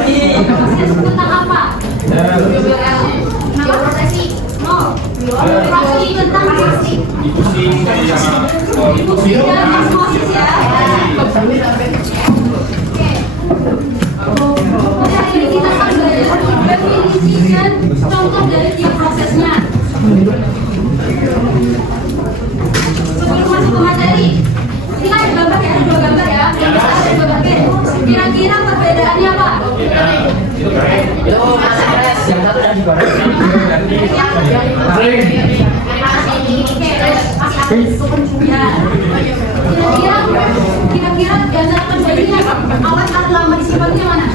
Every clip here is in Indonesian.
Proses tentang apa? Nama prosesi? No. Prosesi tentang prosesi. Difusi dan osmosis ya. Oke. Kita akan belajar definisi dan contoh dari tiap prosesnya. Sebelum masuk ke materi, ini kan ada gambar ya, ada dua gambar ya. Yang pertama ada dua gambar. Kira-kira perbedaannya apa? Itu masak yang satu dan digoreng. Ya. Kira-kira di antara keduanya awal atau lama disimpannya mana?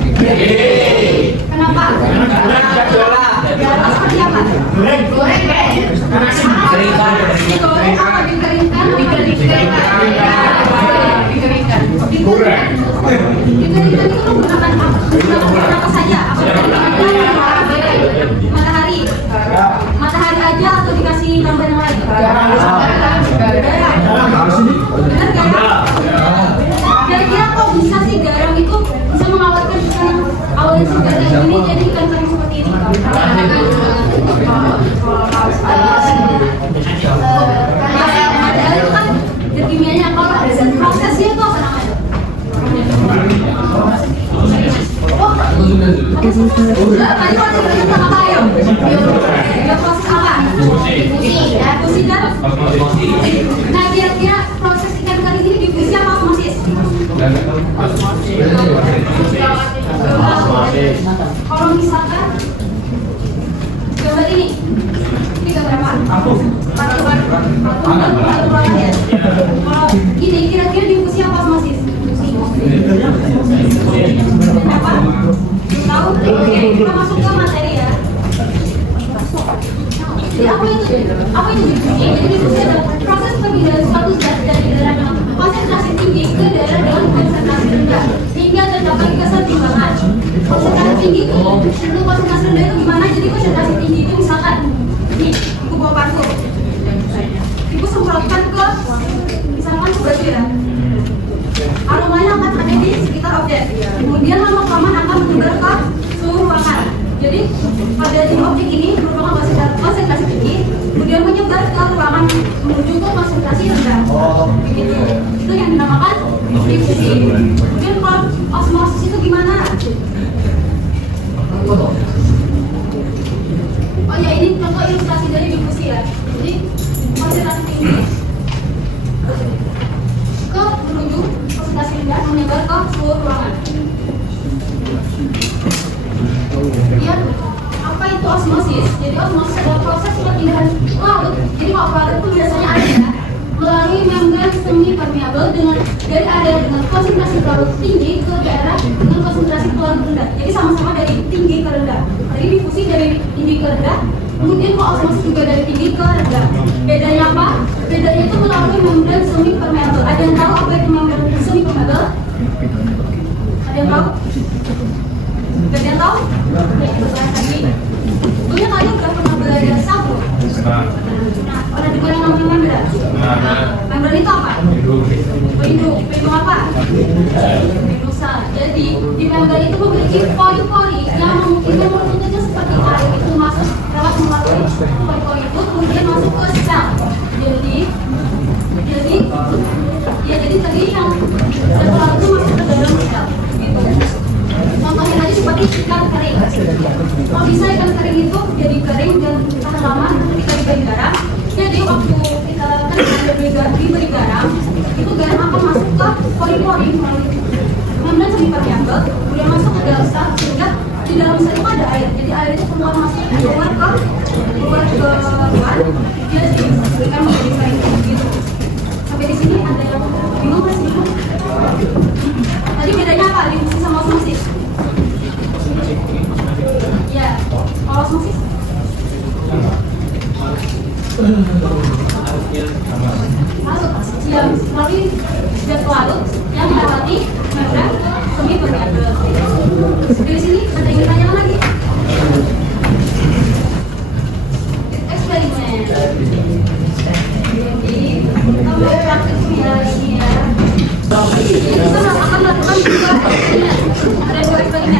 Kenapa? Garam seperti apa? Digoreng apa? Dikeringkan? Dikeringkan itu menggunakan apa saja? Matahari aja atau dikasih tambahan yang lain? Benar garam? Kira-kira kok bisa sih garam itu bisa mengawetkan ikan awalnya seperti ini jadi ikan kering seperti ini? Padahal itu kan kimianya kalau ada zat prosesnya itu apa namanya? Tadi proses tentang apa ya? Proses apa? Difusi dan? Nah kira-kira proses ikan kering ini difusi apa osmosis? Kalau misalkan gambar ini gambar apa? Kalau ini kira-kira difusi apa osmosis? Kenapa? Tahu? Oke, kita masuk ke materi ya. Jadi apa itu difusi? Jadi difusi adalah proses pemindahan suatu zat dari daerah dengan konsentrasi tinggi ke daerah dengan konsentrasi rendah sehingga terdapat keseimbangan. Konsentrasi tinggi itu konsentrasi rendah itu gimana? Jadi konsentrasi tinggi itu misalkan ini, aku bawa parfum, ibu semprotkan ke misalkan ke baju ya. Aromanya akan ada di sekitar objek. Kemudian lama-kelamaan akan menyebar ke seluruh ruangan. Jadi pada di objek ini merupakan konsentrasi tinggi, kemudian menyebar ke ruangan menuju ke konsentrasi rendah. Begitu. Itu yang dinamakan difusi. Kemudian kalau osmosis itu gimana? Oh ya, ini contoh ilustrasi dari difusi ya. Jadi konsentrasi tinggi ke menuju konsentrasi rendah menyebar ke seluruh ruangan. Kemudian apa itu osmosis? Jadi osmosis adalah proses perpindahan larut. Jadi kalau larut itu biasanya ada ya, melalui membran semi permeabel dari area dengan konsentrasi larut tinggi ke daerah dengan konsentrasi larut rendah. Jadi sama-sama dari tinggi ke rendah. Jadi difusi dari tinggi ke rendah. Kemudian kalau osmosis juga dari tinggi ke rendah. Bedanya apa? Bedanya itu melalui membran semi permeabel. Ada yang tahu apa itu membran semi permeabel? Ada yang tahu? Gak ada yang tahu? Ya, kita bahas lagi. Sebelumnya kalian udah pernah belajar sabun? Nah, pernah dengar yang namanya membran? Membran itu apa? Pelindung. Pelindung apa? Pelindung sel. Jadi, di membran itu memiliki pori-pori yang memungkinkan molekul seperti air itu masuk lewat melalui pori-pori itu kemudian masuk ke sel. Jadi tadi yang setelah itu masuk ke dalam sel. Gitu. Contohnya tadi seperti ikan kering. Kalau bisa ikan kering itu jadi kering dan tahan lama ketika diberi garam. Jadi waktu kita kan diberi garam, itu garam akan masuk ke pori-pori melalui membran semi permeabel, kemudian masuk ke dalam sel sehingga di dalam sel itu ada air. Jadi air itu keluar masuk keluar ke luar, jadi ikan menjadi kering gitu. Sampai di sini ada yang bingung masih bingung? Tadi bedanya apa difusi sama osmosis? Ya, kalau osmosis? Masuk yang melalui zat larut yang mendapati membran semi permeabel. Dari sini ada yang tanya lagi? Eksperimen. Jadi kita praktik ya ini ya. Jadi kita akan lakukan juga eksperimen. Ada dua eksperimen.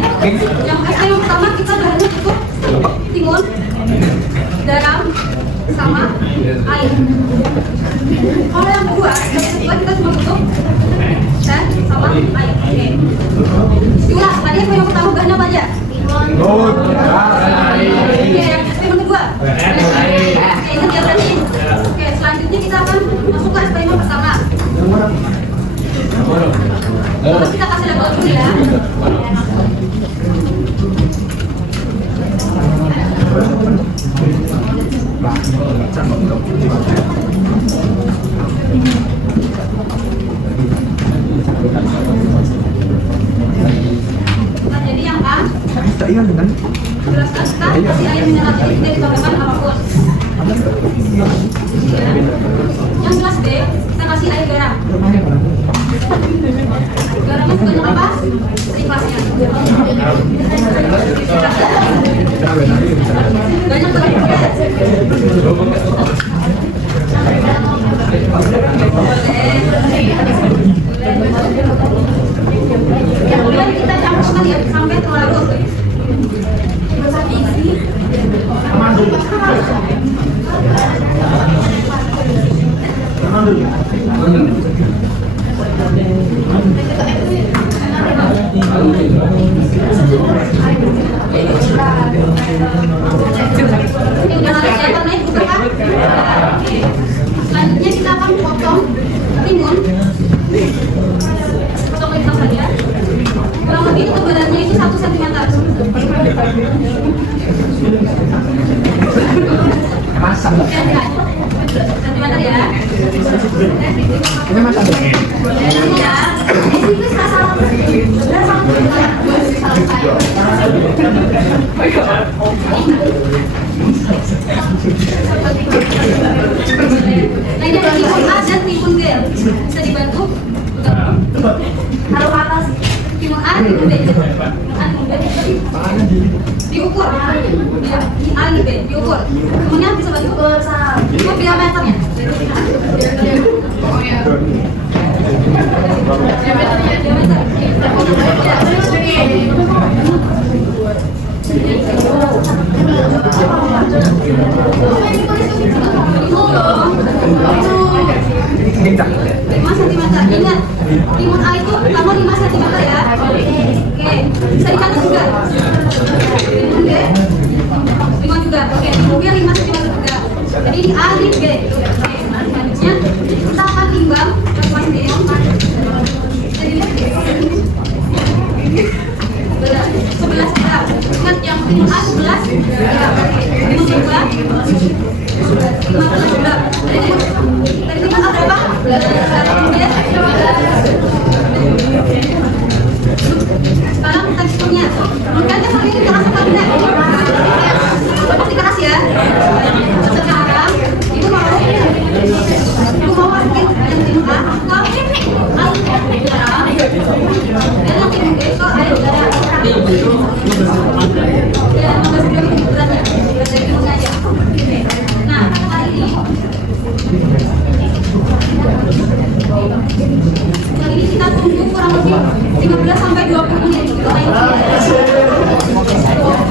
Yang yang pertama kita bahannya cukup timun, garam, sama air. Kalau yang kedua kita cuma butuh teh sama air. Oke. Diulang. Tadi yang pertama bahannya apa aja? Oke, yang kedua. Ingat ya berarti. Oke, selanjutnya kita akan masuk ke eksperimen pertama. Terus kita kasih label dulu ya. Nah, jadi yang A, jelaskan kita kasih air mineral, jadi tidak ditambahkan apapun. Ya. Yang jelas B, kita kasih air garam. Garamnya sebanyak apa? Seikhlasnya. Banyak banget. Kemudian kita campurkan ya sampai terlarut. Selanjutnya kita akan potong timun. Potong hitam saja. Kurang lebih kebenarannya itu 1 cm. Cm ya. Ini masak. Ya. Itu salah. Nah, ini ada timun A dan timun B. Bisa dibantu? Taruh ke atas. Timun A, timun B. Diukur. Di A, di B. Diukur. Timunnya bisa bantu? Cuma diameternya. Ingat, timun A itu pertama 5 cm ya. Oke, bisa dicatat juga. Timun B 5 juga. Oke, timun B 5 cm juga. Jadi di A, di B. Oke, selanjutnya kita akan timbang pas B. Jadi 11 gram. Ingat yang timun A 11 gram. Timun B 15 gram. Tadi timun A berapa? Sekarang teksturnya, mungkin kita ini keras apa tidak? Pasti keras ya. Sekarang ibu mau masukin yang timun A ke air garam, dan yang timun B ke air garam. Ya, 15 gram beratnya, berat dari timunnya aja. Nah, kali ini kita tunggu kurang lebih 15 sampai 20 menit.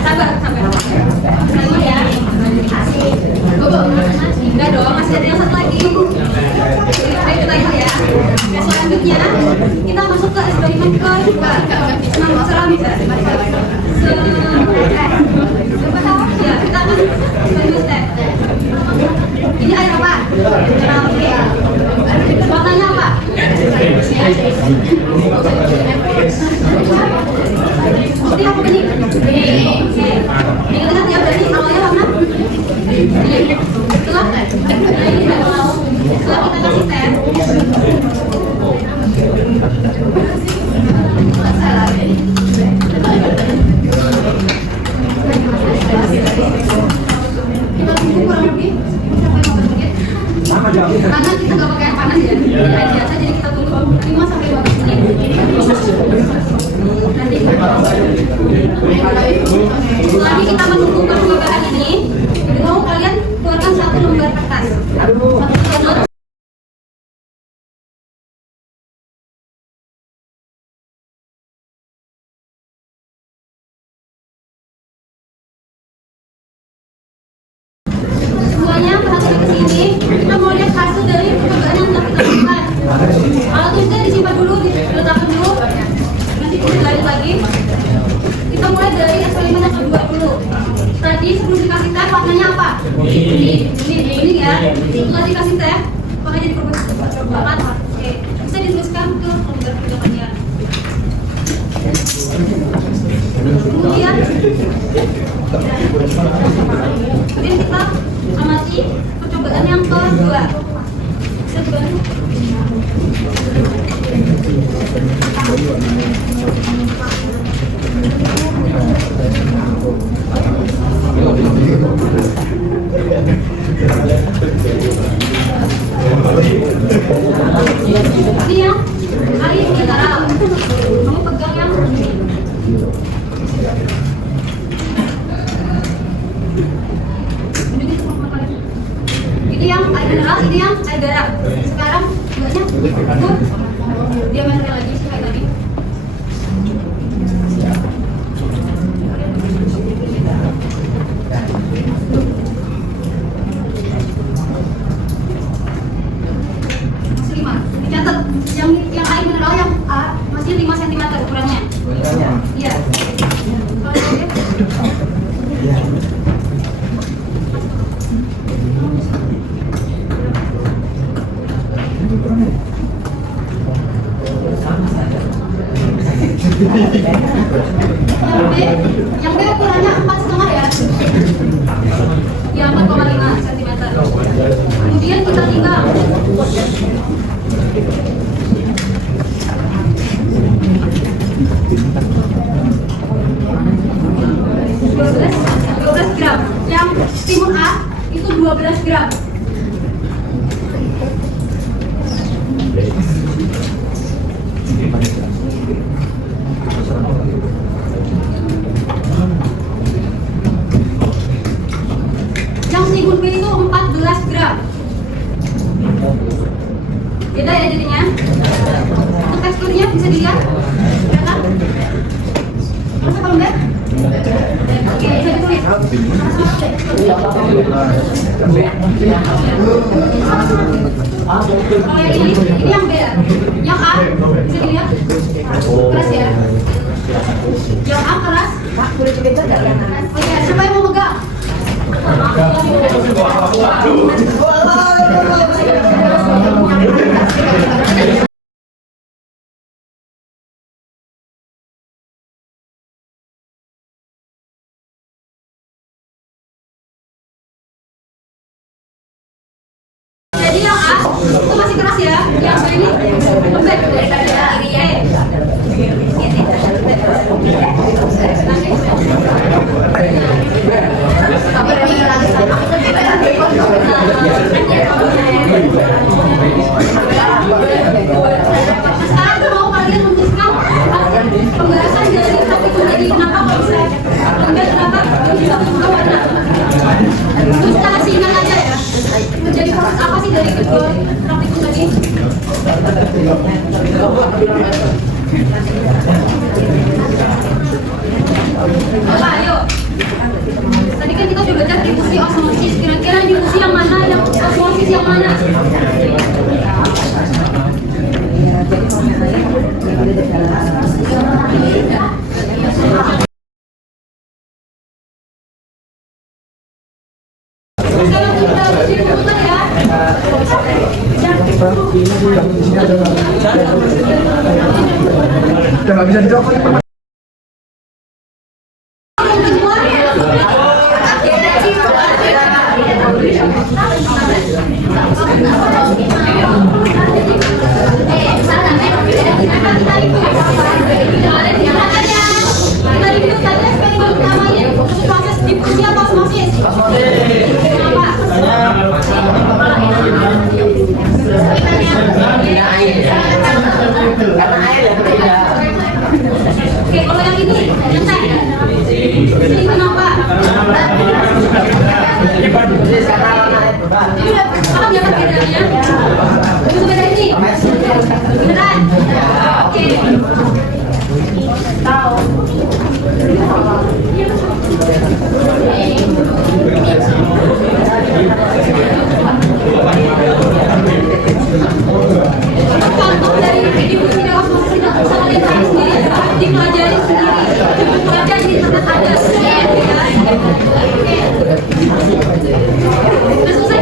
Sabar. Lagi ya. Enggak dong, masih ada yang satu lagi. Ayo kita ikut ya. Selanjutnya kita masuk ke eksperimen kedua. Seram. Ya, kita akan eksperimen step. Ini air apa? Warnanya apa? Putih apa bening? Ingat ya, berarti awalnya warna bening. Setelah kita kasih teh, kita tunggu kurang lebih karena kita nggak pakai air panas ya, air biasa, jadi kita tunggu 5 sampai 20 menit. Nanti selagi kita menunggu kedua bahan ini, mau kalian keluarkan 1 lembar kertas. dikasih teh, makanya jadi banget. Oke, bisa dituliskan ke lembar kerjanya. Kemudian kita amati percobaan yang kedua. Ini yang hari ini Tara, kamu pegang yang ini yang air mineral, ini yang air garam. Sekarang duanya dia main lagi sekali lagi. Masih 5. Dicatat yang air mineral yang A masih 5 cm ukurannya. Iya. Yang B ukurannya 4,5 ya. Ya 4,5 cm. Kemudian kita tinggal dua belas gram. Yang timun A itu 12 gram. Yang timun B itu 14 gram. Beda ya jadinya. Untuk teksturnya bisa dilihat. Kelihatan? Masa kalau enggak? Oke, bisa ditulis. Kalau yang ini yang B ya. Yang A bisa dilihat. Keras ya. Yang A keras. Oke, siapa yang mau megang? Jadi yang A itu masih keras ya, yang B ini lembek daripada kiri Sekarang aku mau kalian memutuskan pembahasan dari topik menjadi kenapa kok bisa lembek, kenapa bisa berubah warna. Terus kita singkat aja ya. Menjadi proses apa sih dari kedua topik itu tadi? Coba ayo. Tadi kan kita udah baca difusi osmosis. Kira-kira difusi yang mana, yang osmosis yang mana? Sekarang kita berdiri putar ya. Udah nggak bisa dijawab. Proses difusi atau osmosis? Kenapa? Oke, kalau yang ini, yang teh. Ini kenapa? Ini udah paham ya perbedaannya? Bisa beda ini? Beneran? Oke. Tahu. Contoh dari difusi dan osmosis itu bisa kalian cari sendiri, dipelajari sendiri, belajar di internet ada. Oke. Udah selesai?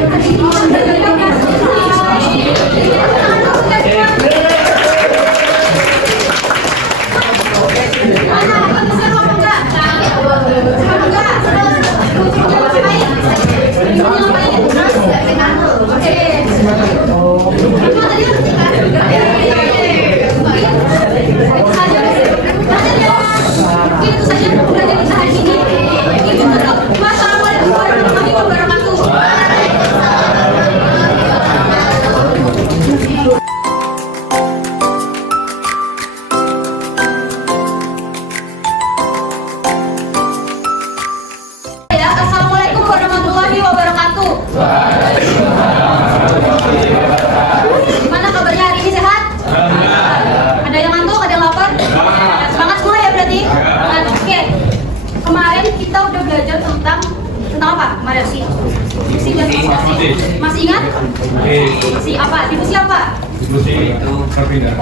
kemarin kita udah belajar tentang apa? Kemarin sih. Fungsi dan osmosis. Masih ingat? Masih apa? Diffusi apa? Diskusi itu berbeda.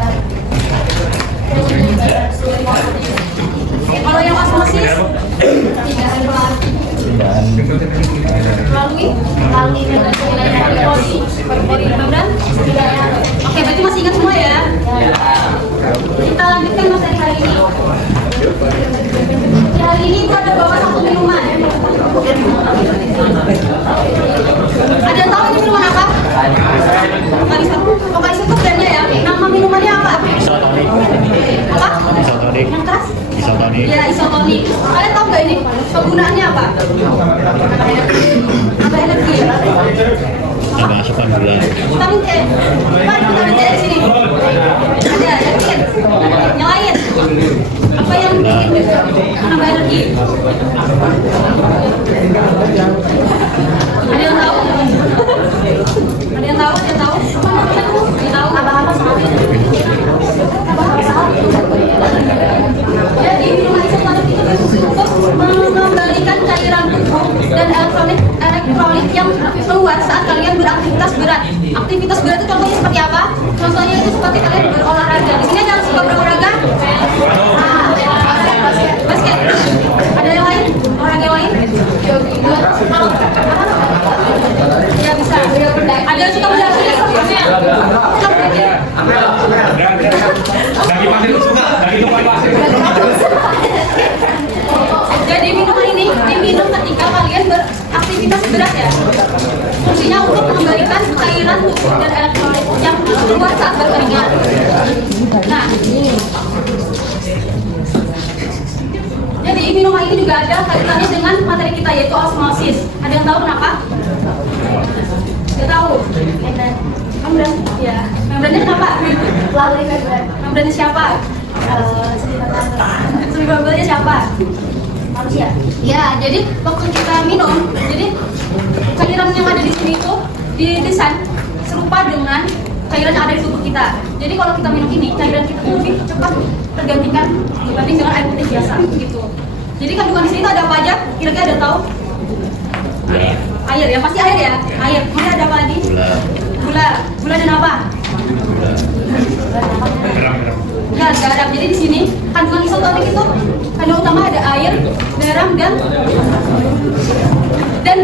Kalau yang osmosis melalui pori membran. Oke, berarti masih ingat semua ya? Kita lanjutkan materi hari ini. Di hari ini kita ada bawa satu minuman. Ada yang tahu ini minuman apa? Pokalis itu brandnya ya. Nama minumannya apa? Isotonik. Apa? Isotonik. Yang keras? Isotonik. Ya, isotonik. Kalian tahu nggak ini kegunaannya apa? Apa energi? Tambah asupan gula. Vitamin C. Apa vitamin C di sini? Ada, yakin? Yang lain? Apa yang bikin menambah energi? Ada yang tahu? Ada yang tahu? Ada yang tahu? Ada yang tahu? Apa-apa sama? Jadi minuman isotonik itu berfungsi untuk mengembalikan cairan tubuh dan elektrolit yang keluar saat kalian beraktivitas berat. Aktivitas berat itu contohnya seperti apa? Contohnya itu seperti kalian berolahraga. Di sini ada yang suka berolahraga? Basket. Ada yang lain? Olahraga yang lain? Ya bisa. Ada yang suka mendaki? Daging pasir suka, daging tupai pasir. Jadi minuman ini diminum ketika kalian beraktivitas berat ya. Fungsinya untuk mengembalikan cairan tubuh dan elektrolit yang keluar saat berkeringat. Nah, jadi minuman ini juga ada kaitannya dengan materi kita yaitu osmosis. Ada yang tahu kenapa? Tidak tahu. Membran, ya. Membrannya kenapa? Melalui membran. Membrannya siapa? Semi membrannya siapa? Manusia. Ya, jadi waktu kita minum, jadi cairan yang ada di sini itu didesain serupa dengan cairan yang ada di tubuh kita. Jadi kalau kita minum ini, cairan kita tuh lebih cepat tergantikan dibanding dengan air putih biasa, gitu. Jadi kandungan di sini tuh ada apa aja? Kira-kira ada tahu? Air ya, pasti air ya. Air. Kemudian ada apa lagi? Gula dan apa? Ya, garam. Jadi di sini kandungan isotonik itu kandungan utama ada air, garam dan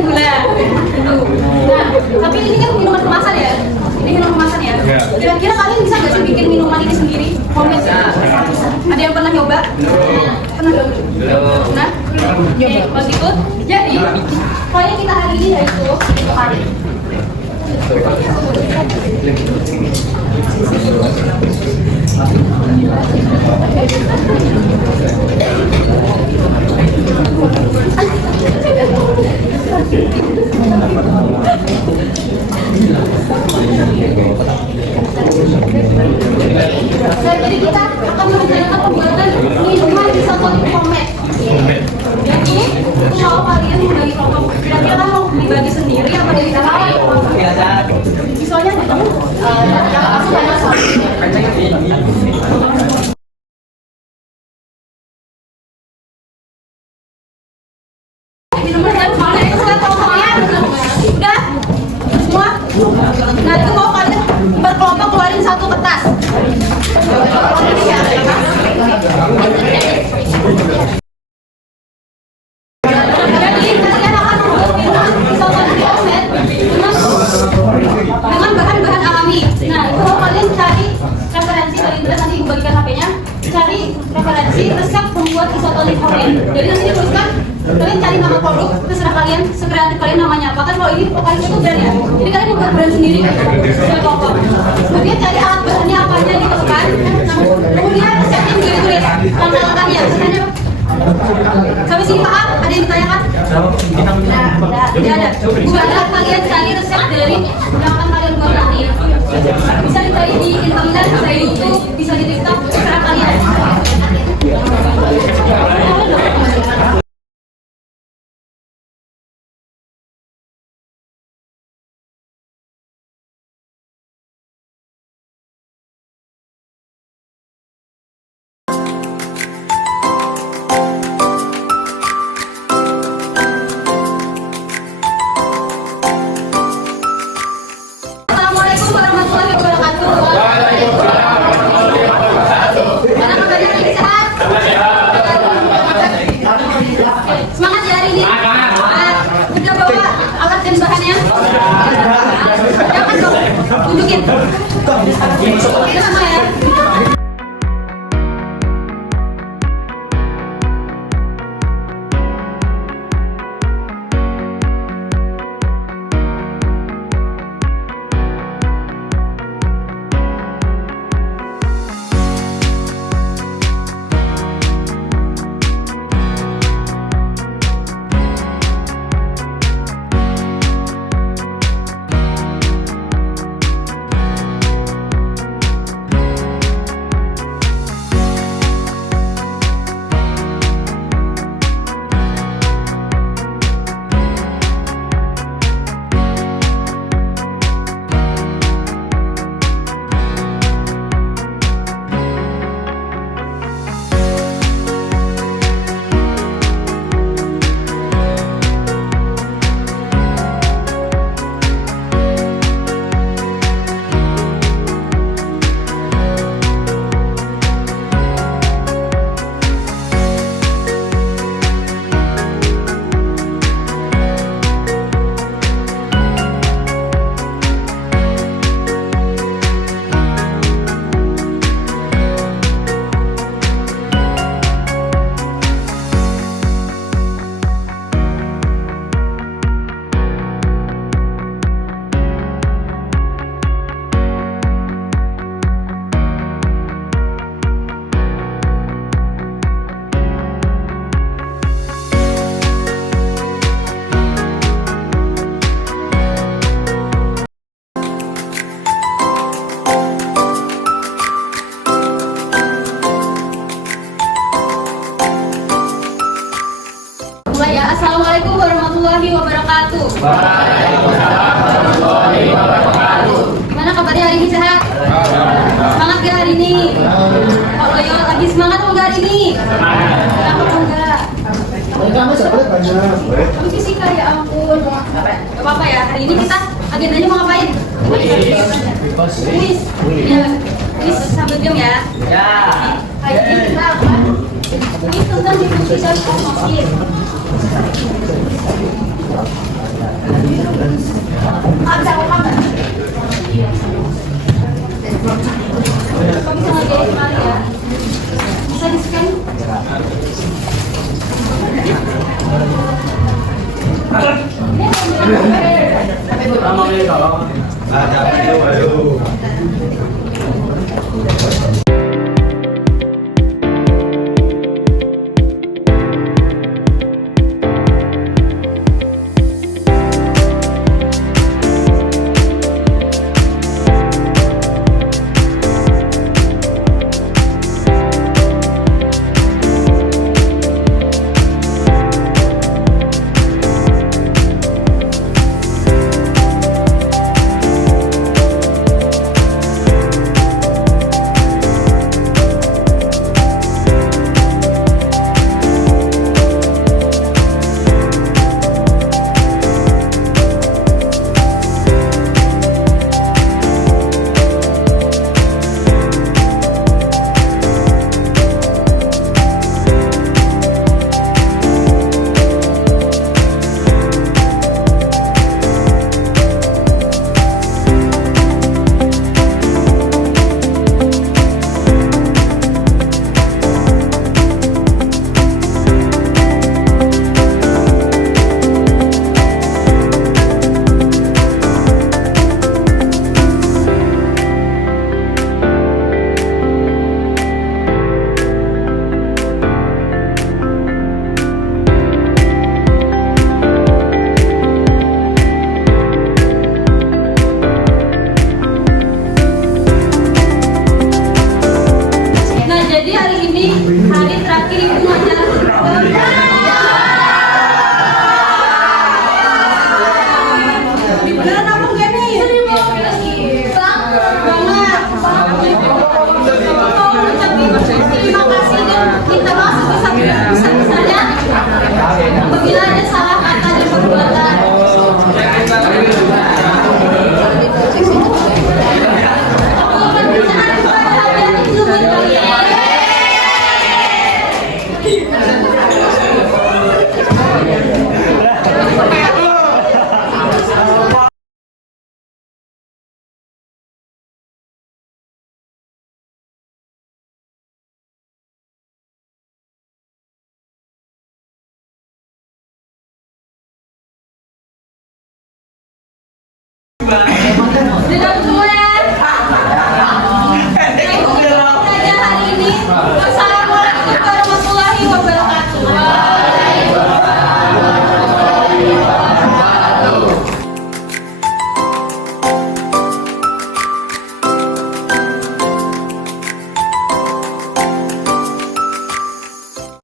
gula. Gitu. Nah, tapi ini kan minuman kemasan ya. Ini minuman kemasan ya. Kira-kira kalian bisa nggak sih bikin minuman ini sendiri? Homemade. Ada yang pernah nyoba? Pernah? Nah, oke, begitu. Jadi, proyek kita hari ini yaitu jadi kita akan merencanakan pembuatan minuman isotonik homemade. Jadi, kalau kalian membagi kelompok, kira-kira mau dibagi sendiri apa dari cara visualnya nggak tahu. Minuman dan kalau itu kan kelompoknya udah semua. Nah itu mau kalian berkelompok keluarin satu kertas. Jadi kalian akan membuat minuman isotonik homemade dengan bahan-bahan alami. Nah itu mau kalian cari referensi dari internet, nanti bagikan HP-nya. Cari referensi resep membuat isotonik homemade. Jadi nanti dituliskan, kalian cari nama produk, terserah kalian, sekreatif kalian namanya apa. Kan kalau ini pokoknya itu brand ya. Jadi kalian membuat brand sendiri dari kelompok. Kemudian cari alat bahannya apa aja gitu kan. Kemudian resepnya juga ditulis, langkah-langkahnya. Sampai sini paham? Ada yang ditanyakan? Tidak ada. Buatlah kalian cari resep dari yang akan kalian buat nanti. Bisa dicari di internet, bisa di YouTube, bisa di TikTok, terserah kalian. Mulai ya. Assalamualaikum warahmatullahi wabarakatuh. Gimana kabarnya hari ini, sehat? Semangat gak hari ini? Pak Loyo lagi semangat apa gak hari ini? Kenapa enggak? Kamu fisika ya ampun. Gak apa-apa ya, hari ini kita agendanya mau ngapain? Kuis. Ya, kuis sambil diam ya. Hari ini kita akan kuis tentang dimensi dan osmosis. Kau bisa ngajarin kemari ya? Bisa di scan?